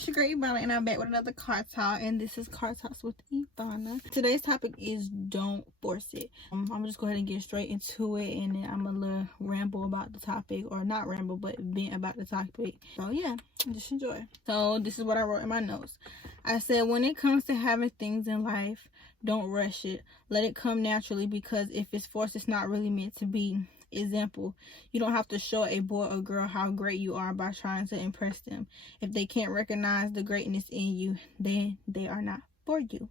it's your girl Ivonna, and I'm back with another car talk, and this is Car Talks with Ivonna. Today's topic is don't force it. I'm gonna just go ahead and get straight into it, and then I'm gonna ramble about the topic, or not ramble, but vent about the topic. So yeah, just enjoy. So this is what I wrote in my notes. I said, when it comes to having things in life, don't rush it. Let it come naturally, because if it's forced, it's not really meant to be. Example, you don't have to show a boy or girl how great you are by trying to impress them. If they can't recognize the greatness in you, then they are not for you.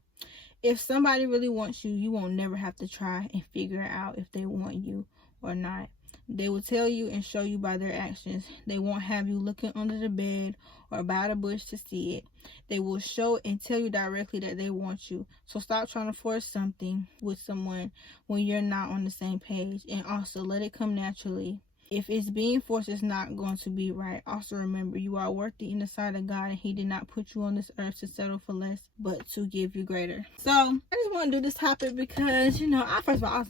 If somebody really wants you, you won't never have to try and figure out if they want you or not. They will tell you and show you by their actions. They won't have you looking under the bed or by the bush to see it. They will show and tell you directly that they want you. So stop trying to force something with someone when you're not on the same page. And also let it come naturally. If it's being forced, it's not going to be right. Also remember, you are worthy in the sight of God, and He did not put you on this earth to settle for less, but to give you greater. So I just want to do this topic because, first of all, I was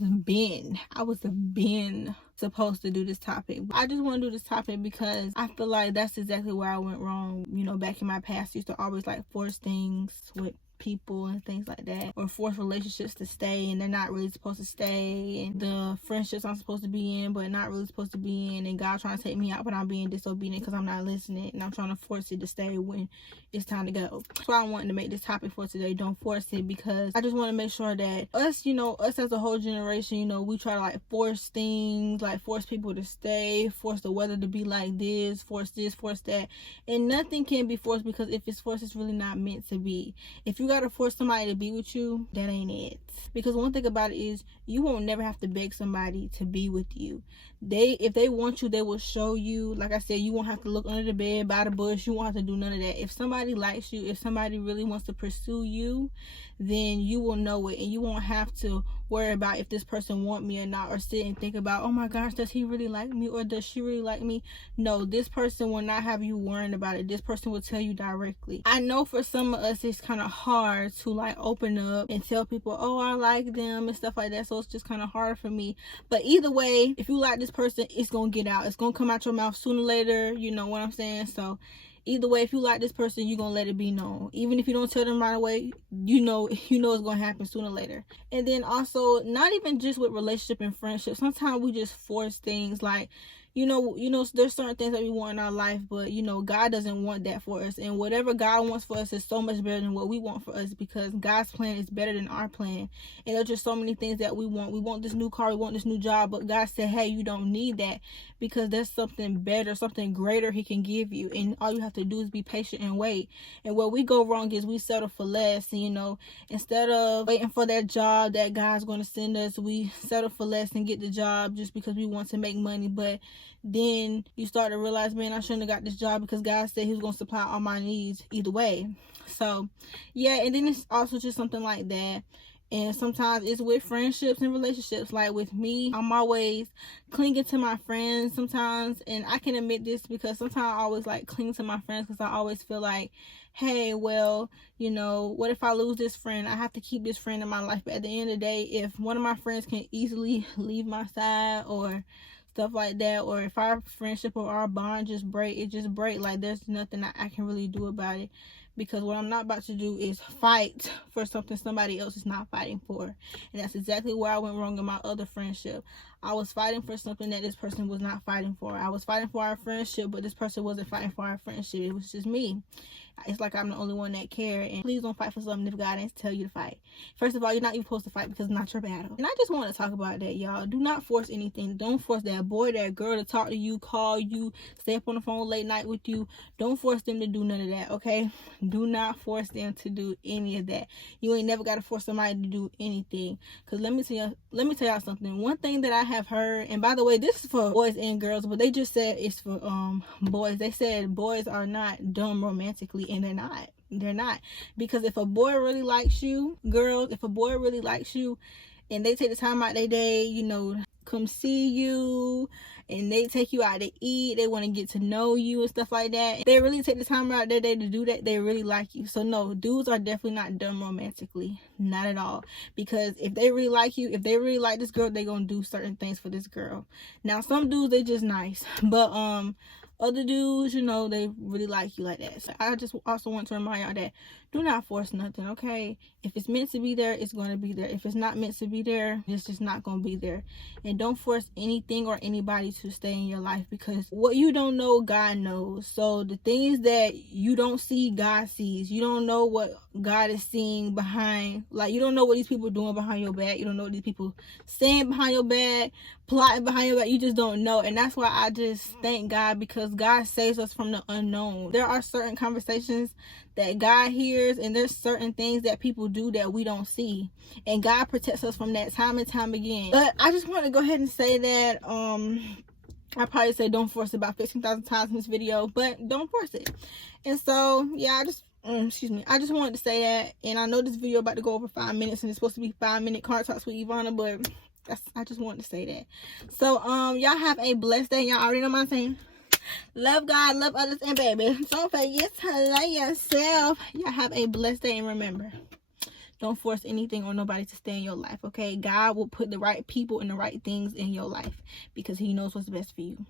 been supposed to do this topic. I just want to do this topic because I feel like that's exactly where I went wrong. Back in my past, I used to always force things with people and things like that, or force relationships to stay and they're not really supposed to stay, and the friendships I'm supposed to be in but not really supposed to be in, and God trying to take me out but I'm being disobedient because I'm not listening, and I'm trying to force it to stay when it's time to go. That's why I wanted to make this topic for today, don't force it, because I just want to make sure that us as a whole generation, we try to force things, force people to stay, force the weather to be like this, force that, and nothing can be forced, because if it's forced, it's really not meant to be. If you gotta force somebody to be with you, that ain't it. Because one thing about it is, you won't never have to beg somebody to be with you. If they want you, they will show you. Like I said, you won't have to look under the bed, by the bush. You won't have to do none of that. If somebody likes you, if somebody really wants to pursue you, then you will know it, and you won't have to worry about if this person want me or not, or sit and think about, oh my gosh, does he really like me, or does she really like me? No, this person will not have you worrying about it. This person will tell you directly. I know for some of us it's kind of hard to open up and tell people, oh, I like them and stuff like that, so it's just kind of hard for me. But either way, if you like this person, it's gonna get out. It's gonna come out your mouth sooner or later, you know what I'm saying? So either way, if you like this person, you're gonna let it be known. Even if you don't tell them right away, you know it's gonna happen sooner or later. And then also, not even just with relationship and friendship, sometimes we just force things there's certain things that we want in our life, but God doesn't want that for us. And whatever God wants for us is so much better than what we want for us, because God's plan is better than our plan. And there's just so many things that we want. We want this new car, we want this new job, but God said, hey, you don't need that, because there's something better, something greater He can give you. And all you have to do is be patient and wait. And where we go wrong is we settle for less. Instead of waiting for that job that God's going to send us, we settle for less and get the job just because we want to make money. But then you start to realize, man, I shouldn't have got this job, because God said He was going to supply all my needs either way. So yeah, and then it's also just something like that. And sometimes it's with friendships and relationships. Like with me, I'm always clinging to my friends sometimes, and I can admit this because sometimes I always cling to my friends, because I always feel like, hey, well, what if I lose this friend? I have to keep this friend in my life. But at the end of the day, if one of my friends can easily leave my side or stuff like that, or if our friendship or our bond just break, it just break. There's nothing that I can really do about it, because what I'm not about to do is fight for something somebody else is not fighting for. And that's exactly where I went wrong in my other friendship. I was fighting for something that this person was not fighting for. I was fighting for our friendship, but this person wasn't fighting for our friendship. It was just me. It's like I'm the only one that cared. And please don't fight for something if God didn't tell you to fight. First of all, you're not even supposed to fight, because it's not your battle. And I just want to talk about that, y'all. Do not force anything. Don't force that boy, that girl to talk to you, call you, stay up on the phone late night with you. Don't force them to do none of that, okay? Do not force them to do any of that. You ain't never got to force somebody to do anything. Because let me tell y'all something. One thing that I have heard, and by the way, this is for boys and girls, but they just said it's for boys. They said boys are not dumb romantically, and they're not. Because if a boy really likes you, girls, if a boy really likes you, and they take the time out their day, come see you, and they take you out to eat, they want to get to know you and stuff like that, they really take the time out their day to do that, they really like you. So no, dudes are definitely not dumb romantically, not at all. Because if they really like you, if they really like this girl, they're gonna do certain things for this girl. Now some dudes, they just nice, but other dudes, you know, they really like you like that. So I just also want to remind y'all that do not force nothing, okay? If it's meant to be there, it's going to be there. If it's not meant to be there, it's just not going to be there. And don't force anything or anybody to stay in your life, because what you don't know, God knows. So the things that you don't see, God sees. You don't know what God is seeing behind, like, you don't know what these people are doing behind your back. You don't know what these people saying behind your back, plotting behind your back. You just don't know. And that's why I just thank God, because God saves us from the unknown. There are certain conversations that God hears, and there's certain things that people do that we don't see, and God protects us from that time and time again. But I just want to go ahead and say that I probably said don't force it about 15,000 times in this video, but don't force it. And so yeah, I just I just wanted to say that. And I know this video about to go over 5 minutes, and it's supposed to be 5-minute card talks with Ivonna, but I just wanted to say that. So y'all have a blessed day. Y'all already know my saying. Love God, love others, and baby, don't forget to love yourself. Y'all have a blessed day, and remember, don't force anything or nobody to stay in your life, okay? God will put the right people and the right things in your life, because he knows what's best for you.